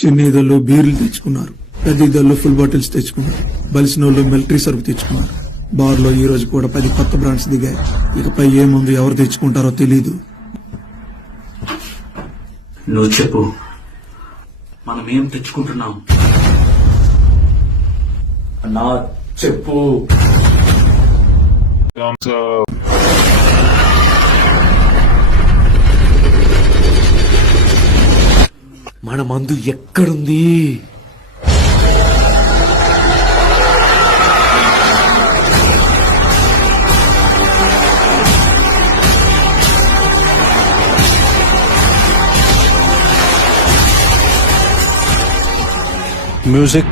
చిన్న ఈదల్లో బీర్లు తెచ్చుకున్నారు, పెద్ద ఈదల్లో ఫుల్ బాటిల్స్ తెచ్చుకున్నారు, బలిసిన వాళ్ళు మిలిటరీ సరుకు తెచ్చుకున్నారు. బార్ లో ఈ రోజు కూడా 10 కొత్త బ్రాండ్స్ దిగాయి. ఇకపై ఏ మందు ఎవరు తెచ్చుకుంటారో తెలీదు. నువ్వు చెప్పు, మనం ఏం తెచ్చుకుంటున్నాం? అన్నా చెప్పు. మన మందు ఎక్కడుంది? Music.